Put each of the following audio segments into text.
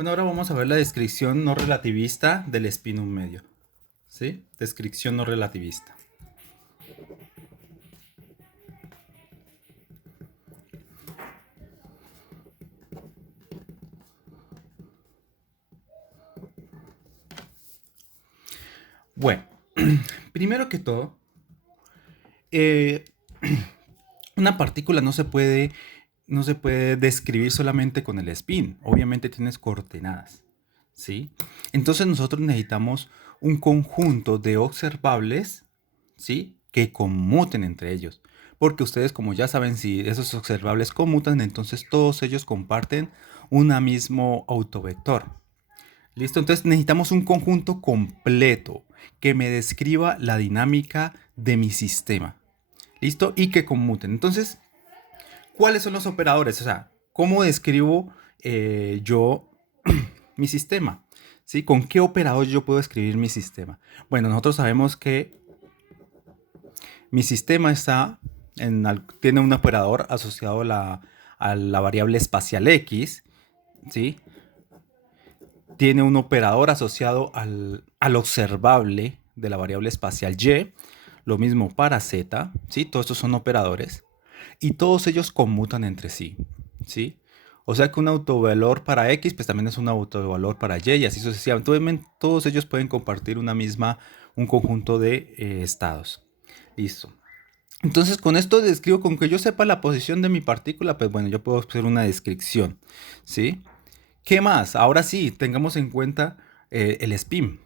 Bueno, ahora vamos a ver la descripción no relativista del spinum medio. ¿Sí? Descripción no relativista. Bueno, primero que todo, eh, una partícula no se puede describir solamente con el spin. Obviamente tienes coordenadas. ¿Sí? Entonces nosotros necesitamos un conjunto de observables, ¿sí? Que conmuten entre ellos. Porque ustedes, como ya saben, si esos observables conmutan, entonces todos ellos comparten un mismo autovector. ¿Listo? Entonces necesitamos un conjunto completo que me describa la dinámica de mi sistema. ¿Listo? Y que conmuten. Entonces, ¿cuáles son los operadores? O sea, ¿cómo describo yo mi sistema? ¿Sí? ¿Con qué operador yo puedo escribir mi sistema? Bueno, nosotros sabemos que mi sistema tiene un operador asociado a la variable espacial X, ¿sí? Tiene un operador asociado al observable de la variable espacial Y, lo mismo para Z, ¿sí? Todos estos son operadores y todos ellos conmutan entre sí, ¿sí? O sea que un autovalor para X, pues también es un autovalor para Y así sucesivamente. Todos ellos pueden compartir un conjunto de estados. Listo. Entonces, con esto describo, con que yo sepa la posición de mi partícula, pues bueno, yo puedo hacer una descripción, ¿sí? ¿Qué más? Ahora sí, tengamos en cuenta el spin.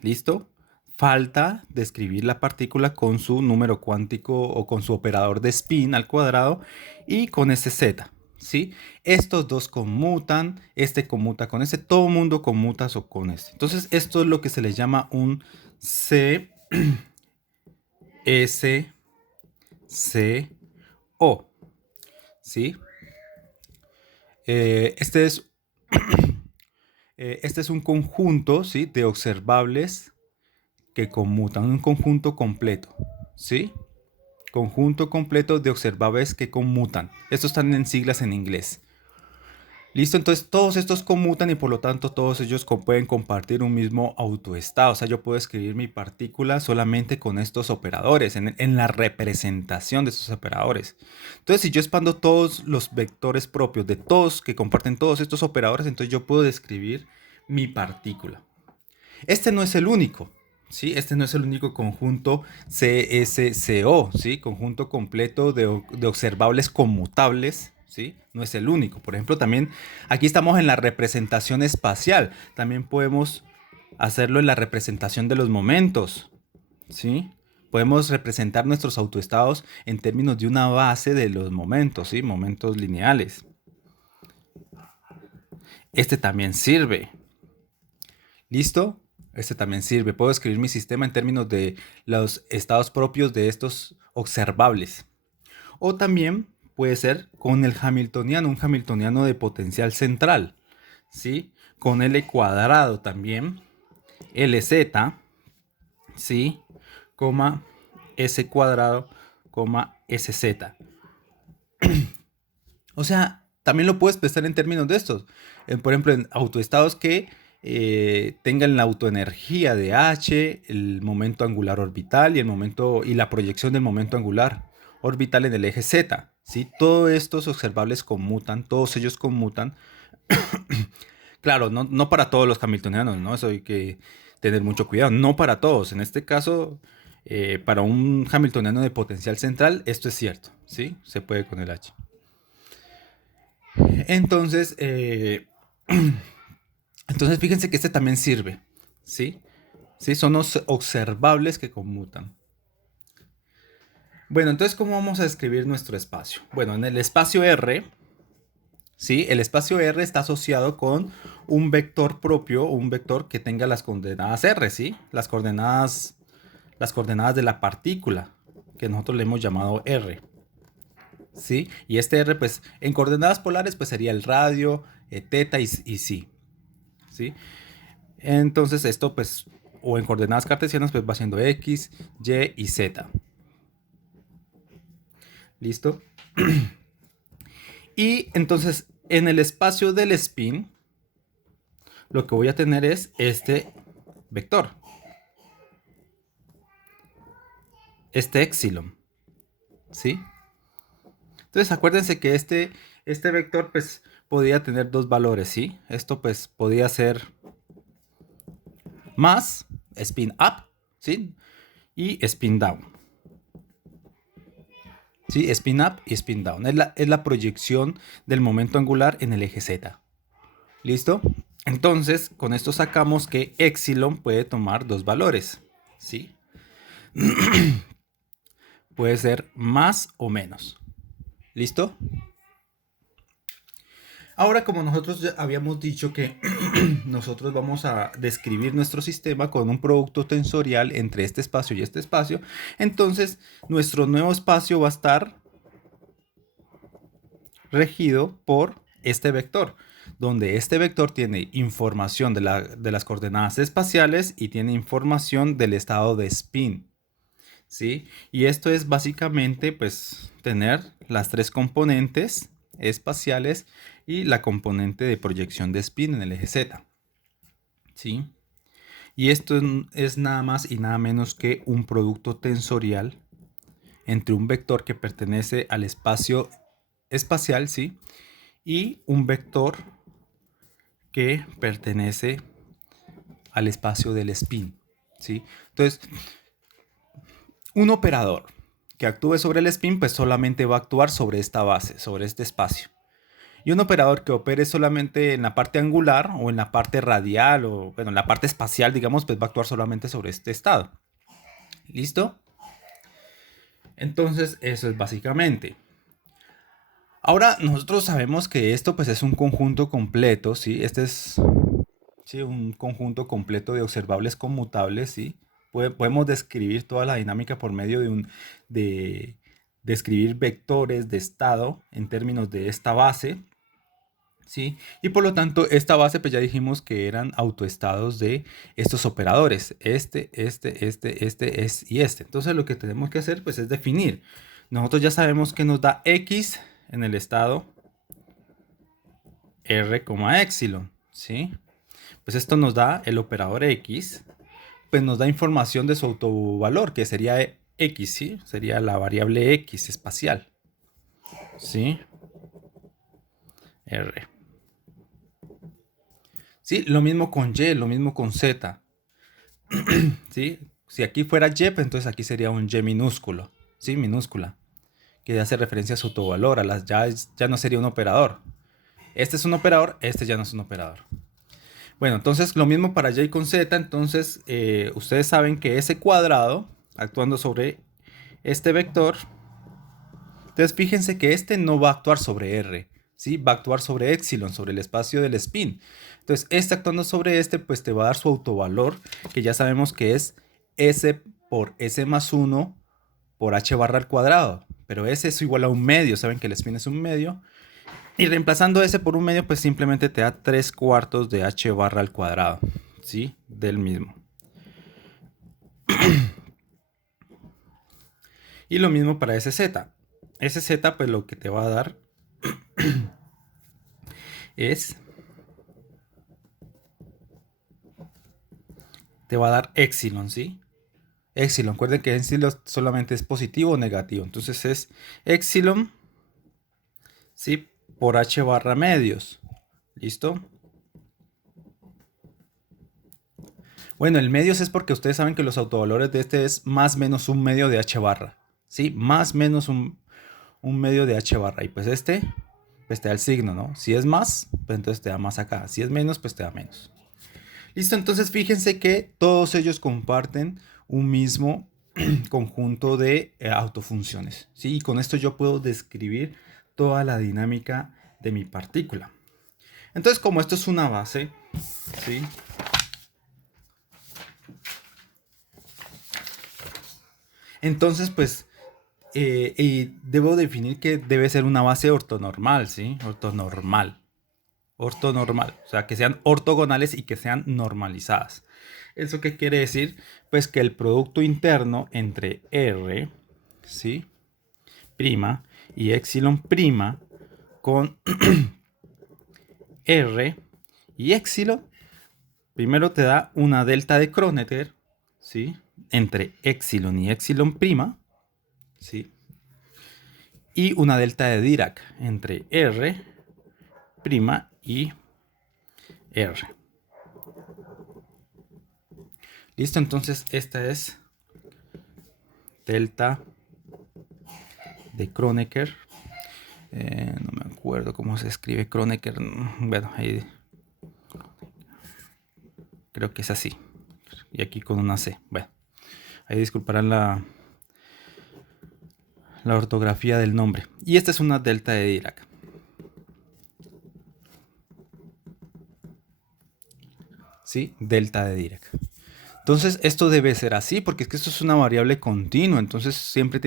¿Listo? Falta describir la partícula con su número cuántico o con su operador de spin al cuadrado y con ese z. ¿Sí? Estos dos conmutan, este conmuta con este, todo mundo conmuta con este. Entonces, esto es lo que se le llama un C, S, C, O. ¿Sí? Eh, este es este es un conjunto, ¿sí? De observables que conmutan, un conjunto completo, ¿sí? Conjunto completo de observables que conmutan. Estos están en siglas en inglés. Listo, entonces todos estos conmutan y por lo tanto todos ellos pueden compartir un mismo autoestado. O sea, yo puedo escribir mi partícula solamente con estos operadores, en la representación de estos operadores. Entonces, si yo expando todos los vectores propios de todos que comparten todos estos operadores, entonces yo puedo describir mi partícula. Este no es el único, ¿sí? Este no es el único conjunto CSCO, ¿sí? Conjunto completo de observables conmutables, ¿sí? No es el único. Por ejemplo, también aquí estamos en la representación espacial. También podemos hacerlo en la representación de los momentos, ¿sí? Podemos representar nuestros autoestados en términos de una base de los momentos, ¿sí? Momentos lineales. Este también sirve. ¿Listo? Este también sirve. Puedo escribir mi sistema en términos de los estados propios de estos observables. O también puede ser con el hamiltoniano, un hamiltoniano de potencial central. ¿Sí? Con L cuadrado también. LZ, ¿sí? Coma S cuadrado, coma SZ. O sea, también lo puedes expresar en términos de estos. Por ejemplo, en autoestados que tengan la autoenergía de H, el momento angular orbital y la proyección del momento angular orbital en el eje Z. ¿Sí? Todos estos observables conmutan, todos ellos conmutan. Claro, no para todos los hamiltonianos, ¿no? Eso hay que tener mucho cuidado. No para todos. En este caso, para un hamiltoniano de potencial central, esto es cierto. ¿Sí? Se puede con el H. Entonces, entonces fíjense que este también sirve, ¿sí? ¿Sí? Son los observables que conmutan. Bueno, entonces, ¿cómo vamos a describir nuestro espacio? Bueno, en el espacio R, ¿sí? El espacio R está asociado con un vector propio, un vector que tenga las coordenadas R, ¿sí? Las coordenadas de la partícula, que nosotros le hemos llamado R. ¿Sí? Y este R, pues, en coordenadas polares, pues sería el radio, teta y psi. ¿Sí? Entonces esto pues, o en coordenadas cartesianas, pues va siendo X, Y y Z. ¿Listo? Y entonces en el espacio del spin, lo que voy a tener es este vector, este epsilon, ¿sí? Entonces acuérdense que este vector pues podía tener dos valores, ¿sí? Esto pues podía ser más spin up, ¿sí? Y spin down, ¿sí? Spin up y spin down. Es la proyección del momento angular en el eje Z. ¿Listo? Entonces, con esto sacamos que epsilon puede tomar dos valores, ¿sí? Puede ser más o menos. ¿Listo? Ahora, como nosotros ya habíamos dicho que nosotros vamos a describir nuestro sistema con un producto tensorial entre este espacio y este espacio, entonces nuestro nuevo espacio va a estar regido por este vector, donde este vector tiene información de las coordenadas espaciales y tiene información del estado de spin, ¿sí? Y esto es básicamente pues tener las tres componentes espaciales y la componente de proyección de spin en el eje Z, ¿sí? Y esto es nada más y nada menos que un producto tensorial entre un vector que pertenece al espacio espacial, ¿sí? Y un vector que pertenece al espacio del spin, ¿sí? Entonces, un operador que actúe sobre el spin, pues solamente va a actuar sobre esta base, sobre este espacio. Y un operador que opere solamente en la parte angular o en la parte radial o, bueno, en la parte espacial, digamos, pues va a actuar solamente sobre este estado. ¿Listo? Entonces, eso es básicamente. Ahora, nosotros sabemos que esto pues es un conjunto completo, ¿sí? Este es, sí, un conjunto completo de observables conmutables, ¿sí? Podemos describir toda la dinámica por medio de describir vectores de estado en términos de esta base, ¿sí? Y por lo tanto, esta base, pues ya dijimos que eran autoestados de estos operadores. Y este. Entonces, lo que tenemos que hacer, pues, es definir. Nosotros ya sabemos que nos da X en el estado R, epsilon, ¿sí? Pues esto nos da el operador X, pues nos da información de su autovalor, que sería X, ¿sí? Sería la variable X espacial, ¿sí? R. Sí, lo mismo con Y, lo mismo con Z. ¿Sí? Si aquí fuera Y, pues entonces aquí sería un Y minúsculo, ¿sí? Minúscula, que hace referencia a su autovalor, ya no sería un operador. Este es un operador, este ya no es un operador. Bueno, entonces lo mismo para Y con Z, entonces ustedes saben que ese cuadrado, actuando sobre este vector, entonces fíjense que este no va a actuar sobre R, ¿sí? Va a actuar sobre epsilon, sobre el espacio del spin. Entonces, este actuando sobre este, pues te va a dar su autovalor, que ya sabemos que es S por S más 1 por H barra al cuadrado. Pero S es igual a un medio, saben que el spin es un medio. Y reemplazando S por un medio, pues simplemente te da 3/4 de H barra al cuadrado, ¿sí? Del mismo. Y lo mismo para SZ. SZ, pues lo que te va a dar es... Te va a dar epsilon, ¿sí? Epsilon, recuerden que epsilon solamente es positivo o negativo. Entonces es epsilon, ¿sí? Por H barra medios. ¿Listo? Bueno, el medios es porque ustedes saben que los autovalores de este es más menos un medio de H barra. ¿Sí? Más menos un medio de H barra. Y pues este, pues te da el signo, ¿no? Si es más, pues entonces te da más acá. Si es menos, pues te da menos. Listo, entonces fíjense que todos ellos comparten un mismo conjunto de autofunciones, ¿sí? Y con esto yo puedo describir toda la dinámica de mi partícula. Entonces, como esto es una base, ¿sí? Entonces, pues, y debo definir que debe ser una base ortonormal, ¿sí? Ortonormal. Ortonormal, o sea, que sean ortogonales y que sean normalizadas. ¿Eso qué quiere decir? Pues que el producto interno entre R, ¿sí? Prima y epsilon prima con R y epsilon, primero te da una delta de Kronecker, ¿sí? Entre epsilon y epsilon prima, ¿sí? Y una delta de Dirac entre R prima y R. Listo, entonces esta es delta de Kronecker. No me acuerdo cómo se escribe Kronecker. Bueno, ahí creo que es así. Y aquí con una C. Bueno, ahí disculparán la ortografía del nombre. Y esta es una delta de Dirac. ¿Sí? Delta de Dirac. Entonces esto debe ser así porque es que esto es una variable continua, entonces siempre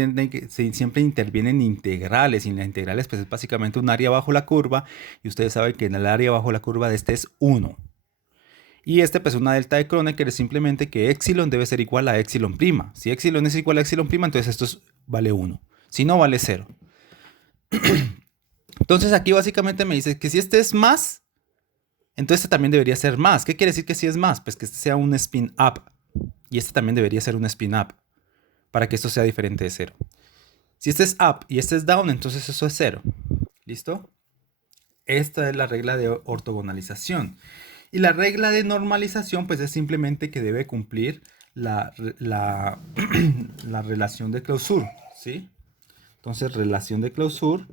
intervienen integrales, y las integrales pues es básicamente un área bajo la curva, y ustedes saben que en el área bajo la curva de este es 1. Y este pues una delta de Kronecker es simplemente que epsilon debe ser igual a epsilon prima. Si epsilon es igual a epsilon prima, entonces esto vale 1. Si no, vale 0. Entonces aquí básicamente me dice que si este es más, entonces este también debería ser más. ¿Qué quiere decir que si es más? Pues que este sea un spin up. Y este también debería ser un spin up, para que esto sea diferente de 0. Si este es up y este es down, entonces eso es 0. ¿Listo? Esta es la regla de ortogonalización. Y la regla de normalización, pues es simplemente que debe cumplir la relación de Clauser, ¿sí? Entonces, relación de Clauser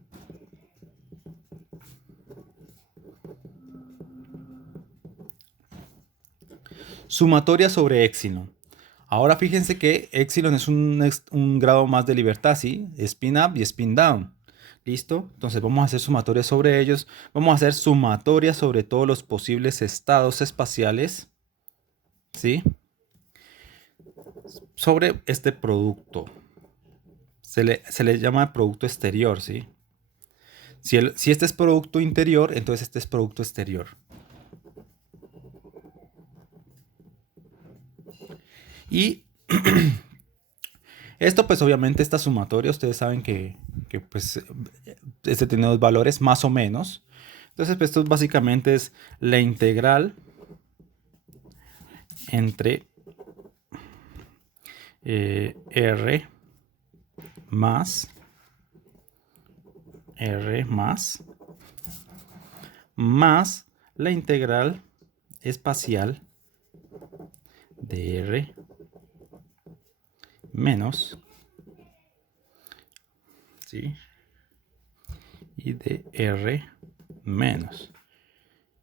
sumatoria sobre epsilon. Ahora fíjense que epsilon es un grado más de libertad, ¿sí? Spin up y spin down. ¿Listo? Entonces vamos a hacer sumatoria sobre ellos. Vamos a hacer sumatoria sobre todos los posibles estados espaciales, ¿sí? Sobre este producto. Se le llama producto exterior, ¿sí? Si este es producto interior, entonces este es producto exterior. Y esto pues obviamente esta sumatoria, ustedes saben que pues este tiene dos valores más o menos. Entonces pues esto básicamente es la integral entre R más la integral espacial de R menos, ¿sí? Y de R menos.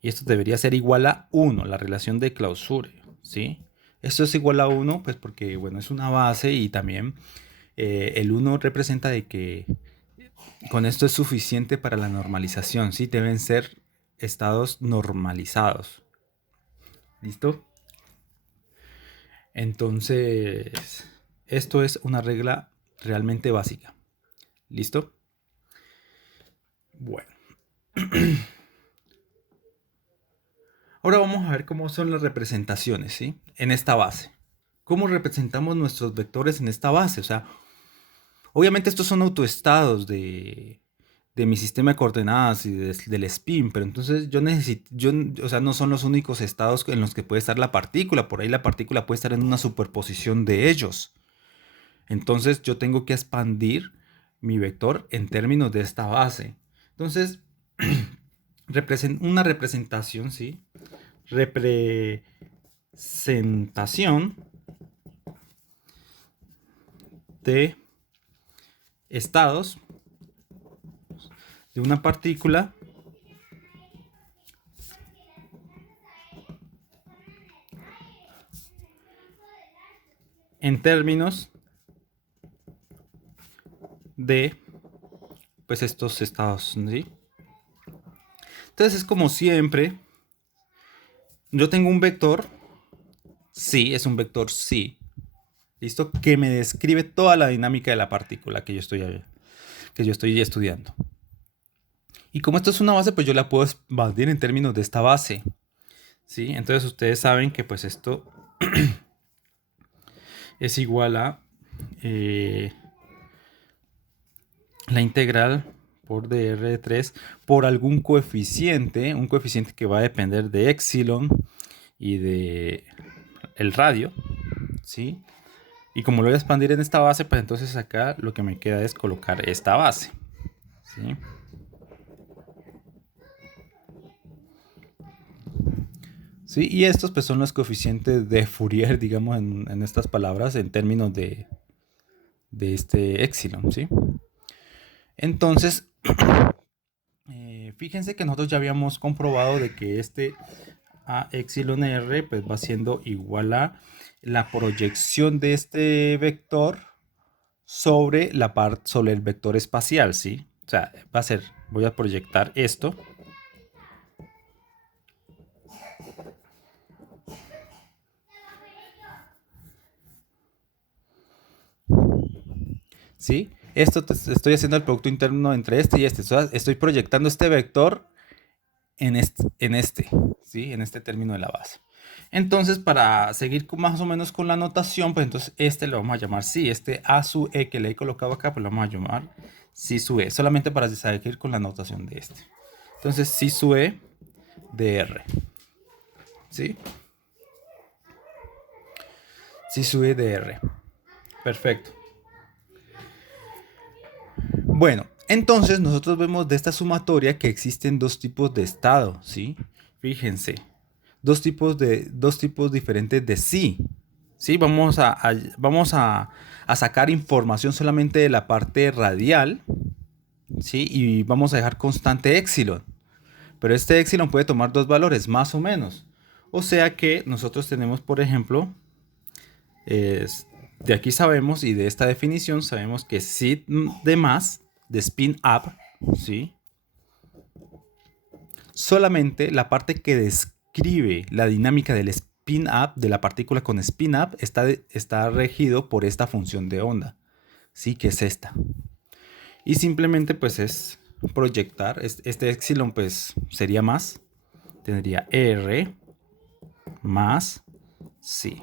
Y esto debería ser igual a 1, la relación de Clauser, ¿sí? Esto es igual a 1, pues porque, bueno, es una base, y también el 1 representa de que con esto es suficiente para la normalización, ¿sí? Deben ser estados normalizados. ¿Listo? Entonces, esto es una regla realmente básica. ¿Listo? Bueno. Ahora vamos a ver cómo son las representaciones, ¿sí? En esta base. ¿Cómo representamos nuestros vectores en esta base? O sea, obviamente estos son autoestados de mi sistema de coordenadas y del spin, pero entonces o sea, no son los únicos estados en los que puede estar la partícula. Por ahí la partícula puede estar en una superposición de ellos. Entonces yo tengo que expandir mi vector en términos de esta base. Entonces, una representación, ¿sí? Representación de estados de una partícula en términos de pues estos estados, ¿sí? Entonces es como siempre, yo tengo un vector, sí, es un vector sí, ¿listo? Que me describe toda la dinámica de la partícula que yo estoy estudiando. Y como esto es una base, pues yo la puedo expandir en términos de esta base, ¿sí? Entonces ustedes saben que pues esto es igual a la integral por dr de 3 por algún coeficiente, un coeficiente que va a depender de epsilon y de el radio, ¿sí? Y como lo voy a expandir en esta base, pues entonces acá lo que me queda es colocar esta base, ¿sí? Sí, y estos pues son los coeficientes de Fourier, digamos, en estas palabras, en términos de este epsilon, ¿sí? Entonces, fíjense que nosotros ya habíamos comprobado de que este a epsilon r pues va siendo igual a la proyección de este vector sobre sobre el vector espacial, ¿sí? O sea, va a ser, voy a proyectar esto, ¿sí? Esto estoy haciendo el producto interno entre este y este. O sea, estoy proyectando este vector en este, ¿sí? En este término de la base. Entonces, para seguir más o menos con la notación, pues entonces este lo vamos a llamar sí. Este A sub E que le he colocado acá, pues lo vamos a llamar sí sub E. Solamente para seguir con la notación de este. Entonces, sí sub E de R. ¿Sí? Sí sub E de R. Perfecto. Bueno, entonces nosotros vemos de esta sumatoria que existen dos tipos de estado, ¿sí? Fíjense, dos tipos diferentes de sí. Sí, vamos a sacar información solamente de la parte radial, ¿sí? Y vamos a dejar constante epsilon. Pero este epsilon puede tomar dos valores, más o menos. O sea que nosotros tenemos, por ejemplo, de aquí sabemos y de esta definición sabemos que sí de más, de spin up, ¿sí? Solamente la parte que describe la dinámica del spin up, de la partícula con spin up, está regido por esta función de onda, ¿sí? Que es esta. Y simplemente pues es proyectar, este epsilon pues sería más, tendría R más sí.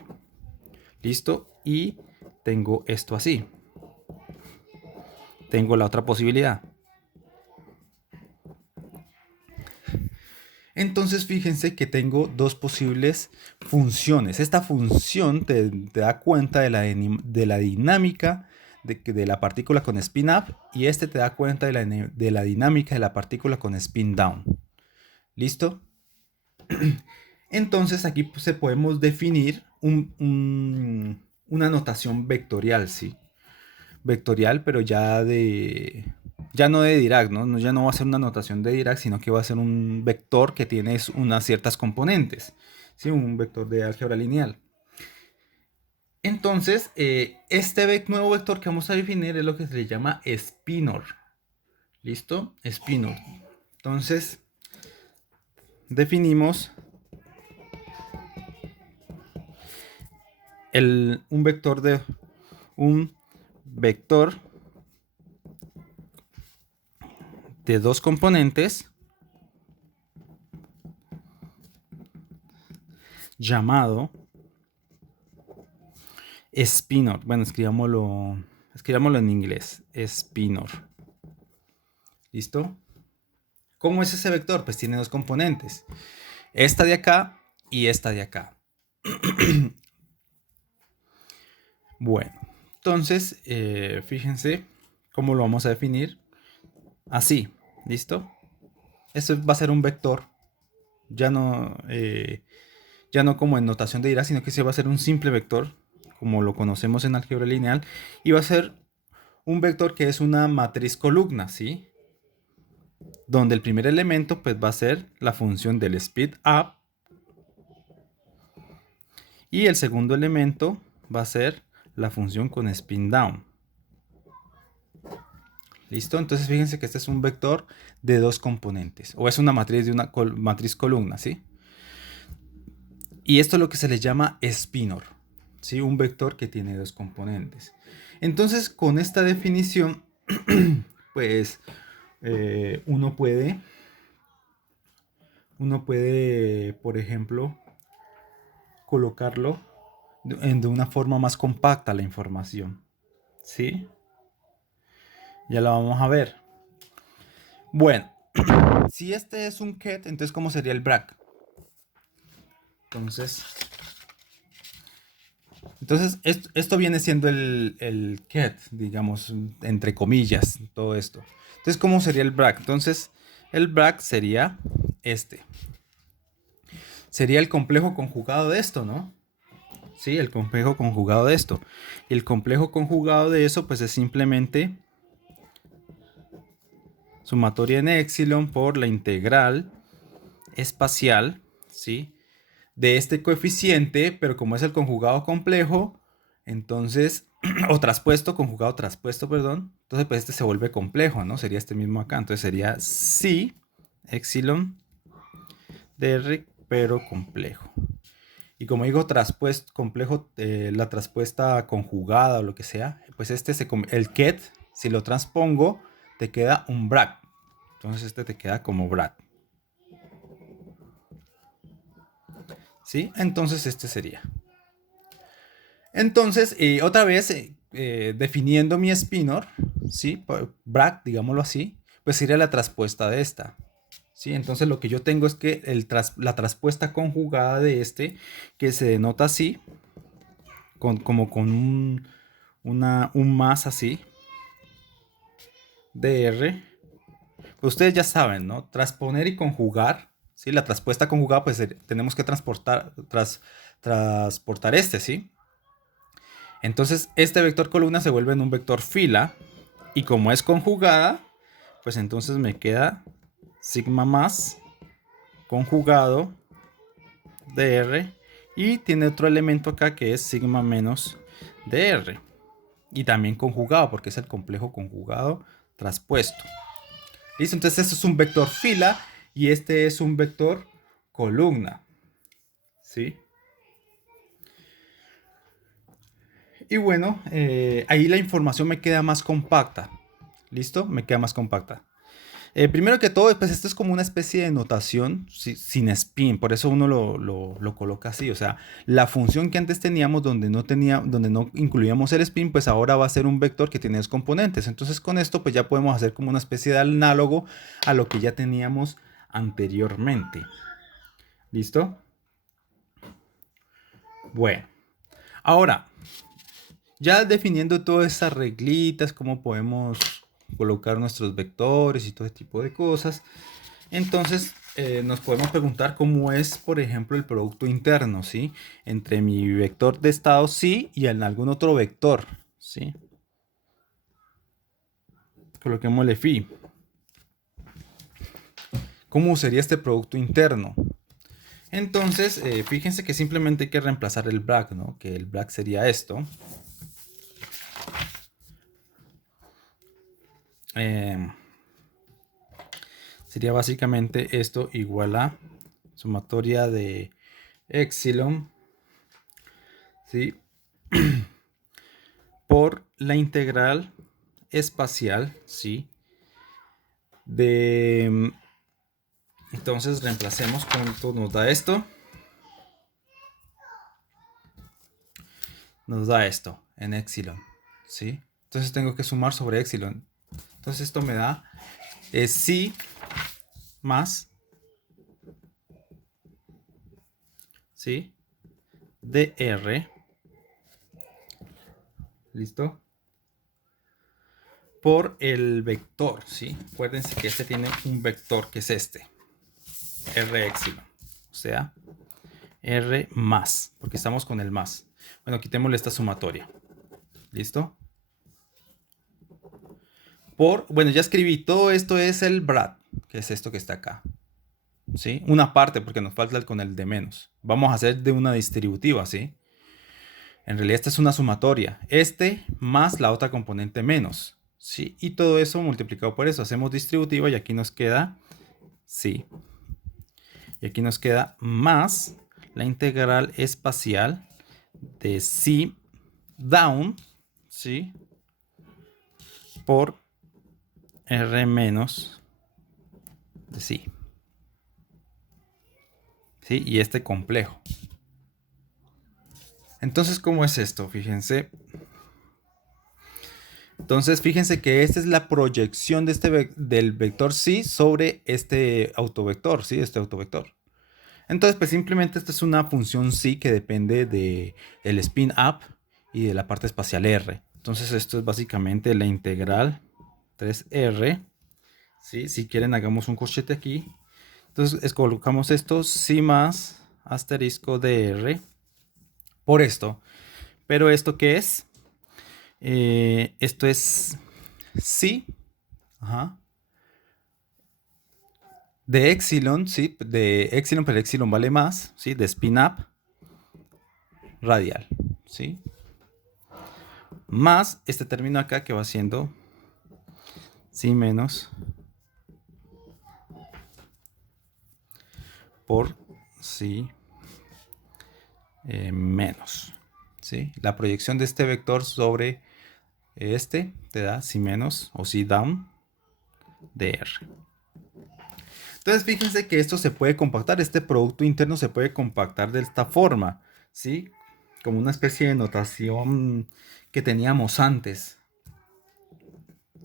¿Listo? Y tengo esto así. Tengo la otra posibilidad. Entonces fíjense que tengo dos posibles funciones. Esta función te da cuenta de la dinámica de la partícula con spin up y este te da cuenta de la dinámica de la partícula con spin down. ¿Listo? Entonces aquí pues, podemos definir una notación vectorial, ¿sí? Vectorial, pero ya no de Dirac, ¿no? Ya no va a ser una notación de Dirac, sino que va a ser un vector que tiene unas ciertas componentes, ¿sí? Un vector de álgebra lineal. Entonces, este nuevo vector que vamos a definir es lo que se le llama spinor. ¿Listo? Spinor. Entonces, definimos un vector de dos componentes llamado spinor. Bueno, escribámoslo en inglés. Spinor. ¿Listo? ¿Cómo es ese vector? Pues tiene dos componentes. Esta de acá y esta de acá. Bueno, entonces, fíjense cómo lo vamos a definir. Así, ¿listo? Esto va a ser un vector. Ya no, como en notación de Dirac, sino que se va a ser un simple vector, como lo conocemos en álgebra lineal. Y va a ser un vector que es una matriz columna, ¿sí? Donde el primer elemento pues va a ser la función del speed up y el segundo elemento va a ser la función con spin down. ¿Listo? Entonces fíjense que este es un vector de dos componentes o es una matriz de una matriz columna, ¿sí? Y esto es lo que se le llama spinor, ¿sí? Un vector que tiene dos componentes. Entonces con esta definición pues uno puede, por ejemplo, colocarlo de una forma más compacta la información. ¿Sí? Ya la vamos a ver. Bueno, si este es un ket, entonces ¿cómo sería el BRAC? Entonces esto viene siendo el ket, digamos, entre comillas, todo esto. Entonces, ¿cómo sería el BRAC? Entonces, el BRAC sería este. Sería el complejo conjugado de esto, ¿no? Sí, el complejo conjugado de esto. Y el complejo conjugado de eso, pues es simplemente sumatoria en epsilon por la integral espacial, ¿sí? De este coeficiente, pero como es el conjugado complejo, entonces, o traspuesto, conjugado traspuesto, perdón, entonces pues este se vuelve complejo, ¿no? Sería este mismo acá, entonces sería sí, epsilon dr, pero complejo. Y como digo, traspuesto, complejo, la traspuesta conjugada o lo que sea, pues el ket, si lo transpongo, te queda un BRAC. Entonces este te queda como BRAC. ¿Sí? Entonces este sería. Entonces, otra vez, definiendo mi spinor, ¿sí? BRAC, digámoslo así, pues sería la traspuesta de esta. ¿Sí? Entonces lo que yo tengo es que la traspuesta conjugada de este, que se denota así, como con un más así, dr. Pues ustedes ya saben, ¿no? Transponer y conjugar, ¿sí? La traspuesta conjugada, pues tenemos que transportar este, ¿sí? Entonces, este vector columna se vuelve en un vector fila. Y como es conjugada, pues entonces me queda sigma más conjugado dr. Y tiene otro elemento acá que es sigma menos dr. Y también conjugado, porque es el complejo conjugado traspuesto. ¿Listo? Entonces este es un vector fila y este es un vector columna. ¿Sí? Y bueno, ahí la información me queda más compacta. ¿Listo? Me queda más compacta. Primero que todo, pues esto es como una especie de notación sin spin, por eso uno lo coloca así. O sea, la función que antes teníamos donde no incluíamos el spin, pues ahora va a ser un vector que tiene dos componentes. Entonces con esto pues ya podemos hacer como una especie de análogo a lo que ya teníamos anteriormente. ¿Listo? Bueno, ahora, ya definiendo todas esas reglitas, cómo podemos colocar nuestros vectores y todo ese tipo de cosas, entonces nos podemos preguntar cómo es, por ejemplo, el producto interno, ¿sí? Entre mi vector de estado sí y en algún otro vector, ¿sí? Coloquémosle phi. ¿Cómo sería este producto interno? Entonces, fíjense que simplemente hay que reemplazar el BRAC, ¿no? Que el BRAC sería esto. Sería básicamente esto igual a sumatoria de epsilon, ¿sí? Por la integral espacial, ¿sí? Entonces reemplacemos cuánto nos da esto. Nos da esto en epsilon, ¿sí? Entonces tengo que sumar sobre epsilon. Entonces esto me da psi más, ¿sí? dr, ¿listo? Por el vector, ¿sí? Acuérdense que este tiene un vector que es este, r epsilon, o sea, r más, porque estamos con el más. Bueno, quitémosle esta sumatoria, ¿listo? Bueno, ya escribí, todo esto es el BRAC, que es esto que está acá, ¿sí? Una parte, porque nos falta el con el de menos. Vamos a hacer de una distributiva, ¿sí? En realidad esta es una sumatoria, este más la otra componente menos, ¿sí? Y todo eso multiplicado por eso, hacemos distributiva y aquí nos queda, sí. Y aquí nos queda más la integral espacial de psi down, ¿sí? Por r menos de psi. ¿Sí? Y este complejo. Entonces, ¿cómo es esto? Fíjense. Entonces, fíjense que esta es la proyección de del vector psi sobre este autovector, ¿sí? Este autovector. Entonces, pues simplemente esta es una función sí que depende del spin up y de la parte espacial R. Entonces, esto es básicamente la integral 3R. ¿Sí? Si quieren, hagamos un corchete aquí. Entonces, colocamos esto sí más asterisco de R por esto. Pero ¿esto qué es? Esto es sí, ajá, de epsilon, sí, de epsilon, pero epsilon vale más, sí, de spin up radial, sí, más este término acá que va siendo sí menos por sí menos, sí. La proyección de este vector sobre este te da sí menos o sí down de R. Entonces fíjense que esto se puede compactar, este producto interno se puede compactar de esta forma, ¿sí? Como una especie de notación que teníamos antes,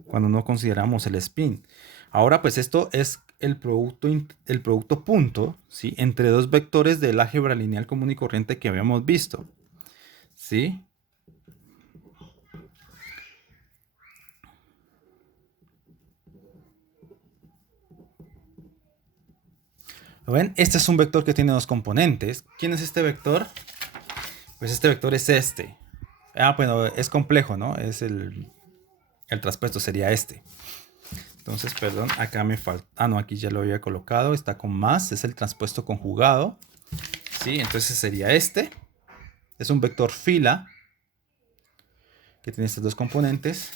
cuando no consideramos el spin. Ahora pues esto es el producto punto, ¿sí? Entre dos vectores del álgebra lineal común y corriente que habíamos visto, ¿sí? ¿Lo ven? Este es un vector que tiene dos componentes. ¿Quién es este vector? Pues este vector es este. Bueno, es complejo, ¿no? Es el traspuesto sería este. Entonces, perdón, acá me falta. No, aquí ya lo había colocado. Está con más, es el traspuesto conjugado. Sí, entonces sería este. Es un vector fila que tiene estos dos componentes.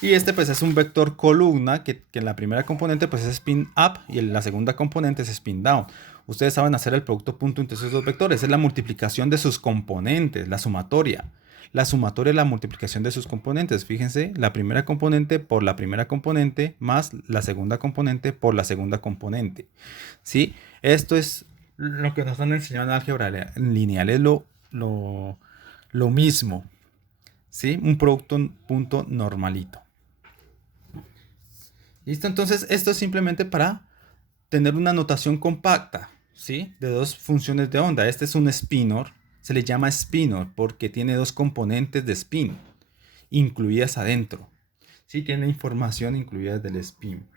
Y este pues es un vector columna que en la primera componente pues es spin up y en la segunda componente es spin down. Ustedes saben hacer el producto punto entre esos dos vectores. Es la multiplicación de sus componentes, la sumatoria. La sumatoria es la multiplicación de sus componentes. Fíjense, la primera componente por la primera componente más la segunda componente por la segunda componente. ¿Sí? Esto es lo que nos han enseñado en álgebra lineal. Es lo mismo. ¿Sí? Un producto punto normalito. ¿Listo? Entonces, esto es simplemente para tener una notación compacta, ¿sí? De dos funciones de onda. Este es un spinor. Se le llama spinor porque tiene dos componentes de spin incluidas adentro. Sí, tiene información incluida del spin.